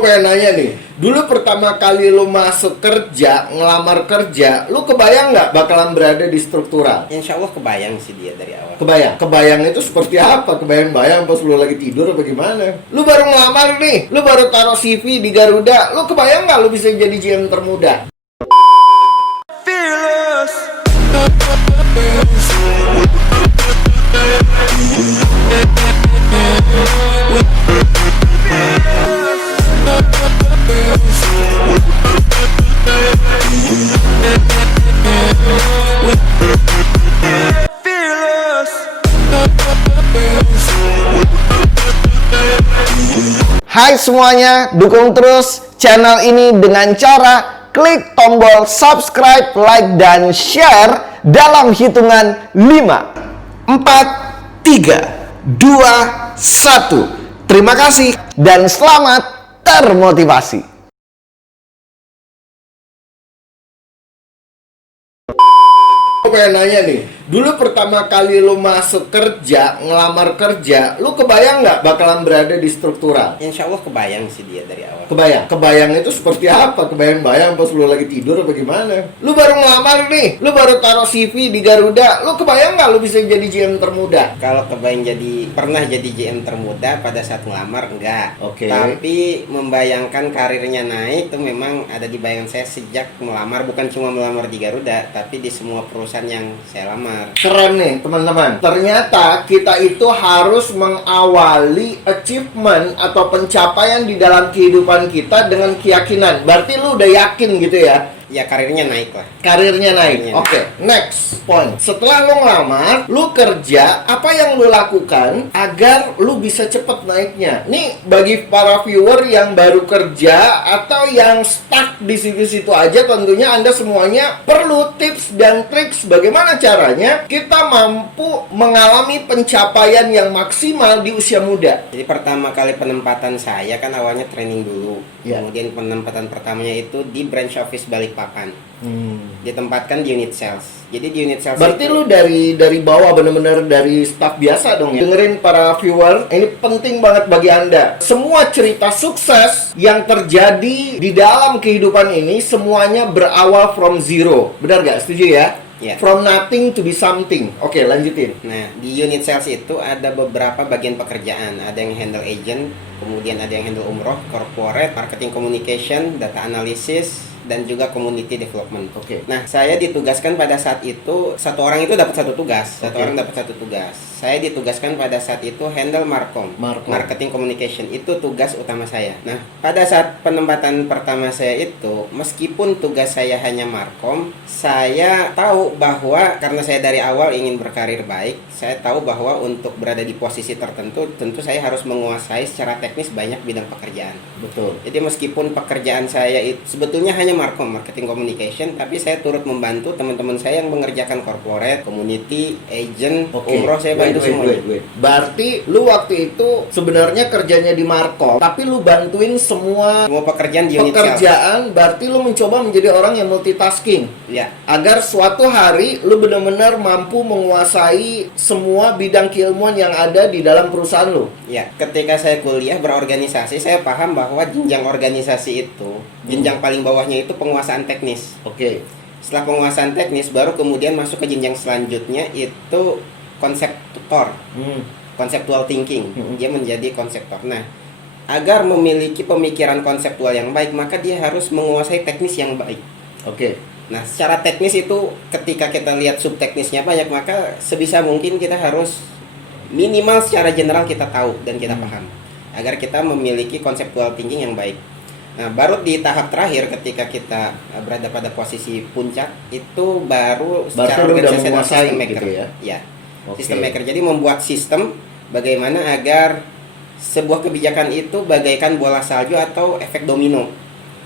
Pengen nanya nih, dulu pertama kali lu masuk kerja, ngelamar kerja, lu kebayang nggak bakalan berada di struktural? Insya Allah kebayang sih dia dari awal. Kebayang? Kebayang itu seperti apa? Kebayang-bayang pas lu lagi tidur apa gimana? Lu baru ngelamar nih, lu baru taruh CV di Garuda, lu kebayang nggak lu bisa jadi GM termuda? Hai semuanya, dukung terus channel ini dengan cara klik tombol subscribe, like, dan share dalam hitungan 5, 4, 3, 2, 1. Terima kasih dan selamat termotivasi. Pengen nanya nih, dulu pertama kali lu masuk kerja, ngelamar kerja, lu kebayang nggak bakalan berada di struktural? Insya Allah kebayang sih dia dari awal. Kebayang? Kebayang itu seperti apa? Kebayang-bayang pas lu lagi tidur apa gimana? Lu baru ngelamar nih, lu baru taruh CV di Garuda, lu kebayang nggak lu bisa jadi GM termuda? Kalau kebayang pernah jadi GM termuda pada saat ngelamar, enggak. Oke. Tapi membayangkan karirnya naik itu memang ada di bayangan saya sejak melamar, bukan cuma melamar di Garuda, tapi di semua perusahaan yang saya lamar. Keren nih teman-teman. Ternyata kita itu harus mengawali achievement atau pencapaian di dalam kehidupan kita dengan keyakinan. Berarti lu udah yakin gitu ya? Ya karirnya naik lah. Karirnya naik. Oke, next point. Setelah lu ngelamar, lu kerja, apa yang lu lakukan agar lu bisa cepet naiknya? Nih bagi para viewer yang baru kerja atau yang stuck di situ-situ aja, tentunya Anda semuanya perlu tips dan triks bagaimana caranya kita mampu mengalami pencapaian yang maksimal di usia muda. Jadi pertama kali penempatan saya kan awalnya training dulu. Ya. Kemudian penempatan pertamanya itu di branch office Balikpapan. Ditempatkan di unit sales. Jadi di unit sales berarti itu, lu dari bawah, bener-bener dari staff biasa dong ya. Dengerin para viewer, ini penting banget bagi Anda. Semua cerita sukses yang terjadi di dalam kehidupan ini semuanya berawal from zero. Benar gak? Setuju ya? Ya. From nothing to be something. Oke, lanjutin. Nah, di unit sales itu ada beberapa bagian pekerjaan. Ada yang handle agent, kemudian ada yang handle umroh, corporate, marketing communication, data analysis, dan juga community development. Oke. Nah, saya ditugaskan pada saat itu, satu orang itu dapat satu tugas. Satu Oke. orang dapat satu tugas. Saya ditugaskan pada saat itu handle markom, marketing communication. Itu tugas utama saya. Nah, pada saat penempatan pertama saya itu, meskipun tugas saya hanya markom, saya tahu bahwa karena saya dari awal ingin berkarir baik, saya tahu bahwa untuk berada di posisi tertentu, tentu saya harus menguasai secara teknis banyak bidang pekerjaan. Betul. Jadi meskipun pekerjaan saya itu sebetulnya hanya markom, marketing communication, tapi saya turut membantu teman-teman saya yang mengerjakan corporate, community, agent, umroh, saya bantu semuanya. Berarti lu waktu itu sebenarnya kerjanya di markom, tapi lu bantuin semua pekerjaan di unit sales. Berarti lu mencoba menjadi orang yang multitasking. Ya. Agar suatu hari lu benar-benar mampu menguasai semua bidang keilmuan yang ada di dalam perusahaan lu. Ya, ketika saya kuliah berorganisasi, saya paham bahwa jenjang organisasi itu, jenjang paling bawahnya itu penguasaan teknis. Oke. Setelah penguasaan teknis, baru kemudian masuk ke jenjang selanjutnya itu konseptor, conceptual thinking. Dia menjadi konseptor. Nah, agar memiliki pemikiran konseptual yang baik, maka dia harus menguasai teknis yang baik. Oke. Nah, secara teknis itu ketika kita lihat subteknisnya banyak, maka sebisa mungkin kita harus minimal secara general kita tahu dan kita paham agar kita memiliki conceptual thinking yang baik. Nah, baru di tahap terakhir ketika kita berada pada posisi puncak itu baru secara organisasi dan sistem maker. Gitu ya? Ya. Okay. Sistem maker. Jadi membuat sistem bagaimana agar sebuah kebijakan itu bagaikan bola salju atau efek domino.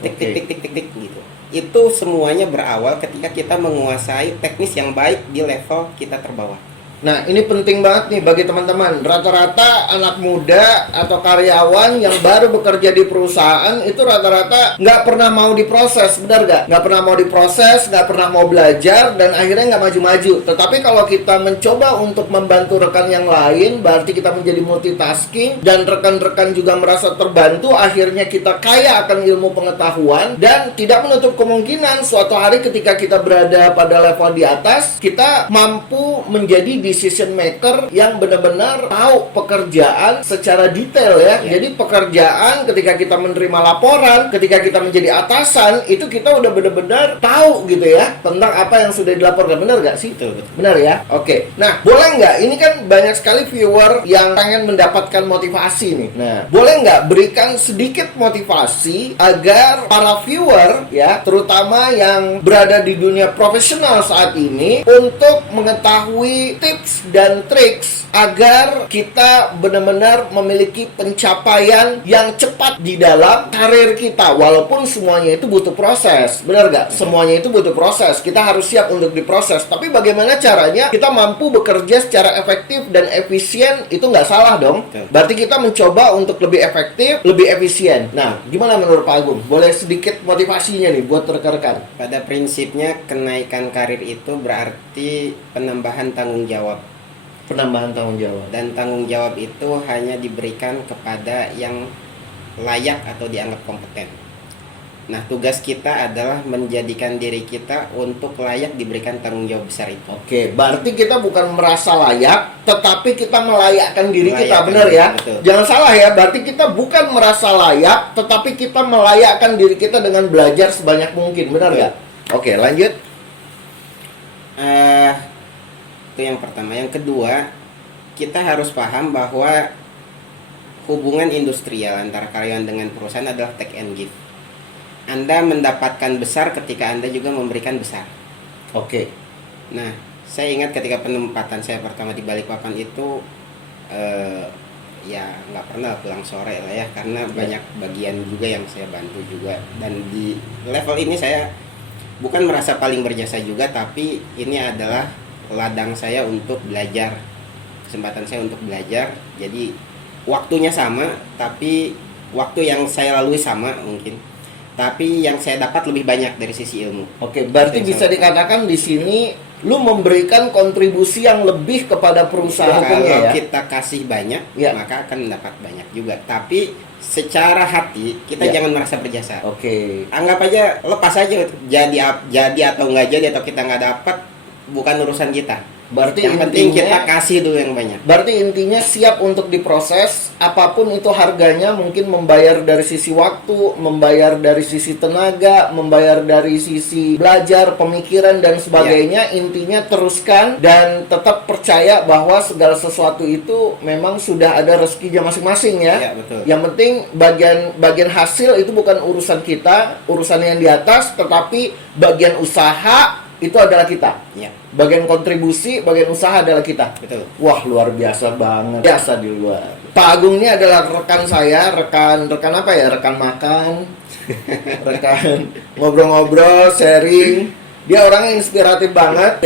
Tik tik tik tik tik tik gitu. Itu semuanya berawal ketika kita menguasai teknis yang baik di level kita terbawah. Nah, ini penting banget nih bagi teman-teman. Rata-rata anak muda atau karyawan yang baru bekerja di perusahaan itu rata-rata nggak pernah mau diproses, benar nggak? Nggak pernah mau diproses, nggak pernah mau belajar, dan akhirnya nggak maju-maju. Tetapi kalau kita mencoba untuk membantu rekan yang lain, berarti kita menjadi multitasking, dan rekan-rekan juga merasa terbantu, akhirnya kita kaya akan ilmu pengetahuan, dan tidak menutup kemungkinan suatu hari ketika kita berada pada level di atas, kita mampu menjadi decision maker yang benar-benar tahu pekerjaan secara detail ya. Jadi pekerjaan ketika kita menerima laporan, ketika kita menjadi atasan, itu kita udah benar-benar tahu gitu ya tentang apa yang sudah dilaporkan. Benar nggak sih? Betul. Benar ya? Oke. Nah, boleh nggak? Ini kan banyak sekali viewer yang pengen mendapatkan motivasi nih. Nah, boleh nggak berikan sedikit motivasi agar para viewer ya, terutama yang berada di dunia profesional saat ini, untuk mengetahui tips dan triks agar kita benar-benar memiliki pencapaian yang cepat di dalam karir kita, walaupun semuanya itu butuh proses. Benar gak? Semuanya itu butuh proses. Kita harus siap untuk diproses. Tapi bagaimana caranya kita mampu bekerja secara efektif dan efisien? Itu nggak salah dong. Berarti kita mencoba untuk lebih efektif, lebih efisien. Nah, gimana menurut Pak Agung? Boleh sedikit motivasinya nih buat rekan-rekan? Pada prinsipnya kenaikan karir itu berarti penambahan tanggung jawab. Penambahan tanggung jawab. Dan tanggung jawab itu hanya diberikan kepada yang layak atau dianggap kompeten. Nah, tugas kita adalah menjadikan diri kita untuk layak diberikan tanggung jawab besar itu. Oke, berarti kita bukan merasa layak, tetapi kita melayakkan diri kita, Melayakkan, benar ya? betul. Jangan salah ya, berarti kita bukan merasa layak, tetapi kita melayakkan diri kita dengan belajar sebanyak mungkin, benar nggak? Oke, lanjut. Itu yang pertama. Yang kedua, kita harus paham bahwa hubungan industrial antara karyawan dengan perusahaan adalah take and give. Anda mendapatkan besar ketika Anda juga memberikan besar. Oke. Nah, saya ingat ketika penempatan saya pertama di Balikpapan itu ya nggak pernah pulang sore lah ya, karena banyak bagian juga yang saya bantu juga. Dan di level ini saya bukan merasa paling berjasa juga, tapi ini adalah ladang saya untuk belajar, kesempatan saya untuk belajar. Jadi waktunya sama, tapi waktu yang saya lalui sama mungkin, tapi yang saya dapat lebih banyak dari sisi ilmu. Oke, berarti bisa dikatakan di sini lu memberikan kontribusi yang lebih kepada perusahaan Kalau ya. kita kasih banyak, Ya. maka akan mendapat banyak juga. Tapi secara hati kita Ya. jangan merasa berjasa. Oke. Anggap aja, lepas aja jadi atau nggak jadi, atau kita nggak dapat, bukan urusan kita. Berarti Yang penting intinya- kita kasih dulu yang banyak. Berarti intinya siap untuk diproses, apapun itu harganya, mungkin membayar dari sisi waktu, membayar dari sisi tenaga, membayar dari sisi belajar, pemikiran, dan sebagainya. Intinya teruskan dan tetap percaya bahwa segala sesuatu itu memang sudah ada rezekinya masing-masing ya. Ya, betul. Yang penting bagian hasil itu bukan urusan kita, urusan yang di atas, tetapi bagian usaha itu adalah kita. Ya, Bagian kontribusi, bagian usaha adalah kita. betul. Wah, luar biasa banget. Biasa di luar. Pak Agung ini adalah rekan saya, rekan apa ya? Rekan makan, rekan ngobrol-ngobrol, sharing. Dia orangnya inspiratif banget.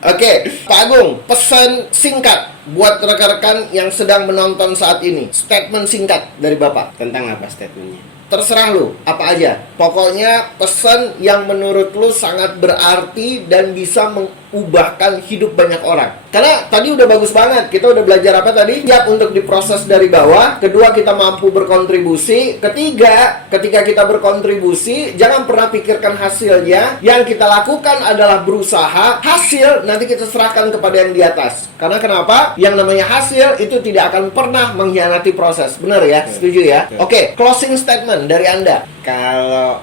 Oke, Pak Agung, pesan singkat buat rekan-rekan yang sedang menonton saat ini. Statement singkat dari Bapak. Tentang apa statementnya? Terserah lu, apa aja. Pokoknya pesan yang menurut lu sangat berarti dan bisa mengubahkan hidup banyak orang. Karena tadi udah bagus banget, kita udah belajar apa tadi? Siap untuk diproses dari bawah. Kedua, kita mampu berkontribusi. Ketiga, ketika kita berkontribusi, jangan pernah pikirkan hasilnya. Yang kita lakukan adalah berusaha. Hasil nanti kita serahkan kepada yang di atas. Karena kenapa? Yang namanya hasil itu tidak akan pernah mengkhianati proses. Benar ya? Setuju ya? Oke, closing statement dari Anda. Kalau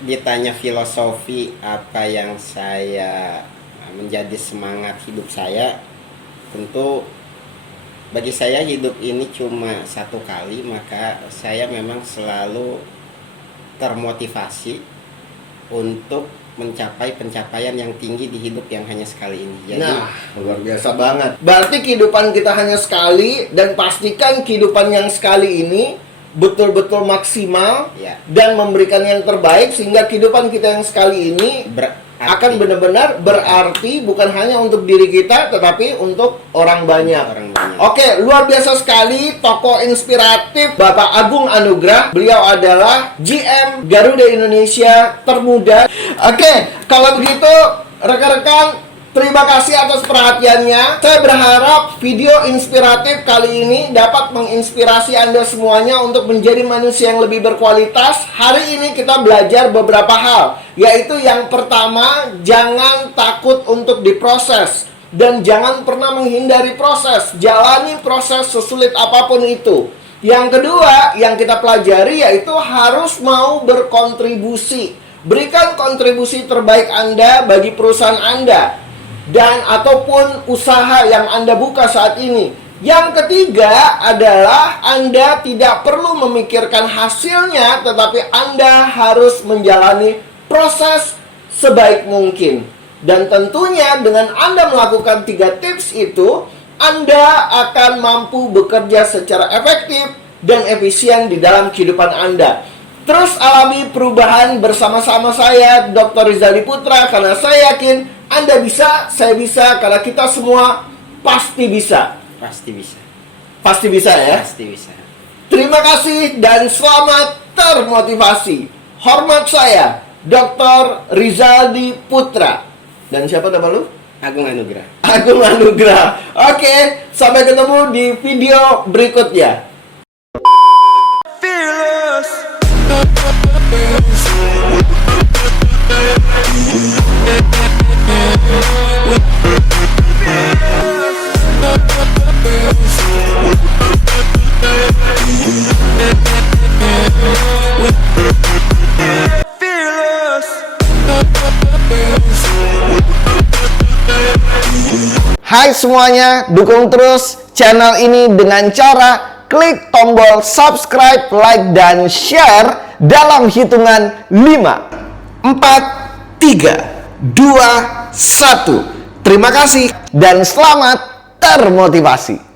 ditanya filosofi apa yang saya menjadi semangat hidup saya, tentu bagi saya hidup ini cuma satu kali, maka saya memang selalu termotivasi untuk mencapai pencapaian yang tinggi di hidup yang hanya sekali ini. Jadi, Nah, luar biasa banget. Berarti kehidupan kita hanya sekali, dan pastikan kehidupan yang sekali ini betul-betul maksimal Ya. dan memberikan yang terbaik sehingga kehidupan kita yang sekali ini akan benar-benar berarti bukan hanya untuk diri kita tetapi untuk orang banyak. Orang banyak. Oke, luar biasa sekali tokoh inspiratif Bapak Agung Anugrah. Beliau adalah GM Garuda Indonesia termuda. Oke, kalau begitu rekan-rekan, terima kasih atas perhatiannya. Saya berharap video inspiratif kali ini dapat menginspirasi Anda semuanya untuk menjadi manusia yang lebih berkualitas. Hari ini kita belajar beberapa hal, yaitu yang pertama, jangan takut untuk diproses dan jangan pernah menghindari proses. Jalani proses sesulit apapun itu. Yang kedua, yang kita pelajari yaitu harus mau berkontribusi. Berikan kontribusi terbaik Anda bagi perusahaan Anda dan ataupun usaha yang Anda buka saat ini. Yang ketiga adalah Anda tidak perlu memikirkan hasilnya, tetapi Anda harus menjalani proses sebaik mungkin. Dan tentunya dengan Anda melakukan 3 tips itu, Anda akan mampu bekerja secara efektif dan efisien di dalam kehidupan Anda. Terus alami perubahan bersama-sama saya, Dr. Rizaldi Putra, karena saya yakin Anda bisa, saya bisa, karena kita semua pasti bisa. Pasti bisa. Pasti bisa ya? Pasti bisa. Terima kasih dan selamat termotivasi. Hormat saya, Dr. Rizaldi Putra. Dan siapa nama lu? Agung Anugrah. Agung Anugrah. Oke, sampai ketemu di video berikutnya. Hai semuanya, dukung terus channel ini dengan cara klik tombol subscribe, like, dan share dalam hitungan 5, 4, 3, 2, 1. Terima kasih dan selamat termotivasi.